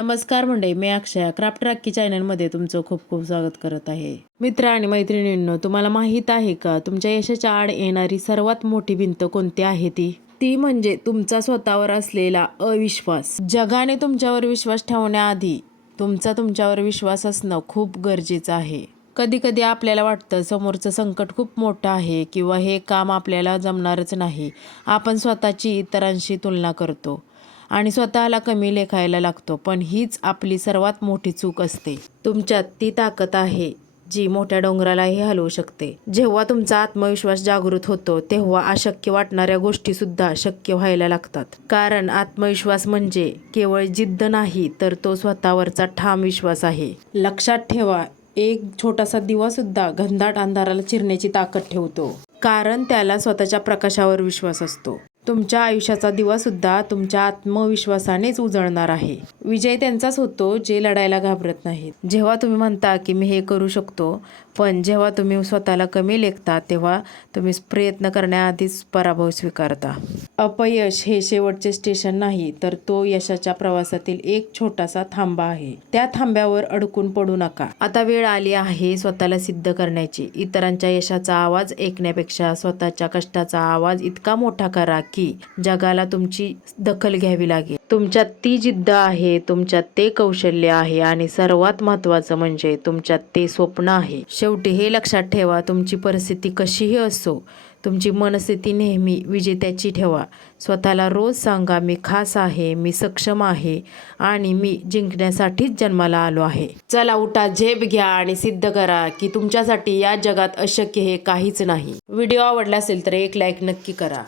नमस्कार मंडळी, मी अक्षया क्राफ्ट राखी चॅनलमध्ये तुमचं खूप खूप स्वागत करत आहे. मित्र आणि मैत्रिणींनो, तुम्हाला माहीत आहे का तुमच्या यशाच्या आड येणारी सर्वात मोठी भिंत कोणती आहे? ती म्हणजे तुमचा स्वतःवर असलेला अविश्वास. जगाने तुमच्यावर विश्वास ठेवण्याआधी तुमच्यावर विश्वास असणं खूप गरजेचं आहे. कधी कधी आपल्याला वाटतं समोरचं संकट खूप मोठं आहे किंवा हे काम आपल्याला जमणारच नाही. आपण स्वतःची इतरांशी तुलना करतो आणि स्वतःला कमी लेखायला लागतो, पण हीच आपली सर्वात मोठी चूक असते. तुमच्यात ती ताकद आहे जी मोठ्या डोंगरालाही हलवू शकते. जेव्हा तुमचा आत्मविश्वास जागृत होतो तेव्हा अशक्य वाटणाऱ्या गोष्टी सुद्धा शक्य व्हायला लागतात. कारण आत्मविश्वास म्हणजे केवळ जिद्द नाही, तर तो स्वतःवरचा ठाम विश्वास आहे. लक्षात ठेवा, एक छोटासा दिवा सुद्धा घनदाट अंधाराला चिरण्याची ताकद ठेवतो, कारण त्याला स्वतःच्या प्रकाशावर विश्वास असतो. तुमच्या आयुष्याचा दिवा सुद्धा तुमच्या आत्मविश्वासानेच उजळणार आहे. विजय त्यांचाच होतो जे लढायला घाबरत नाहीत. जेव्हा तुम्ही म्हणता की मी हे करू शकतो, पण जेव्हा तुम्ही स्वतःला कमी लेखता तेव्हा तुम्ही प्रयत्न करण्याआधीच पराभव स्वीकारता. अपयश हे शेवटचे स्टेशन नाही, तर तो यशाच्या प्रवासातील एक छोटासा थांबा आहे. त्या थांब्यावर अडकून पडू नका. आता वेळ आली आहे स्वतःला सिद्ध करण्याची. इतरांच्या यशाचा आवाज ऐकण्यापेक्षा स्वतःच्या कष्टाचा आवाज इतका मोठा करा की जगाला तुमची दखल घ्यावी लागेल. तुमच्यात ती जिद्द आहे, तुमच्यात ते कौशल्य आहे आणि सर्वात महत्त्वाचं म्हणजे तुमच्यात ते स्वप्न आहे. शेवटी हे लक्षात ठेवा, तुमची परिस्थिती कशीही असो, तुमची मनस्थिती नेहमी विजेत्याची ठेवा. स्वतःला रोज सांगा, मी खास आहे, मी सक्षम आहे आणि मी जिंकण्यासाठीच जन्माला आलो आहे. चला उठा, झेप घ्या आणि सिद्ध करा की तुमच्यासाठी या जगात अशक्य हे काहीच नाही. व्हिडिओ आवडला असेल तर एक लाईक नक्की करा.